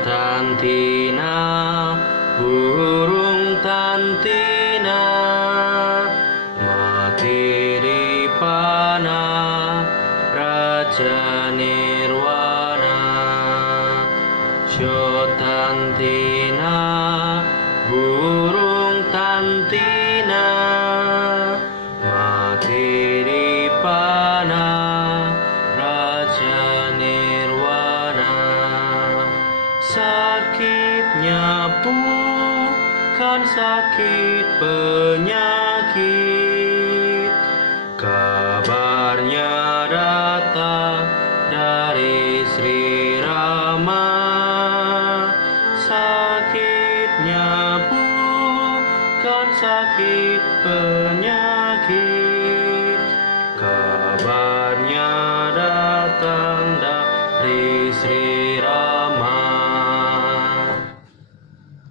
Tantina, burung tantina, mati di pana, raja nirwana. Tantina, burung tantina, mati di pana, raja nirwana. Sakitnya bukan sakit penyakit, kabarnya datang dari Sri Rama. Sakitnya bukan sakit penyakit, kabarnya datang dari Sri Rama.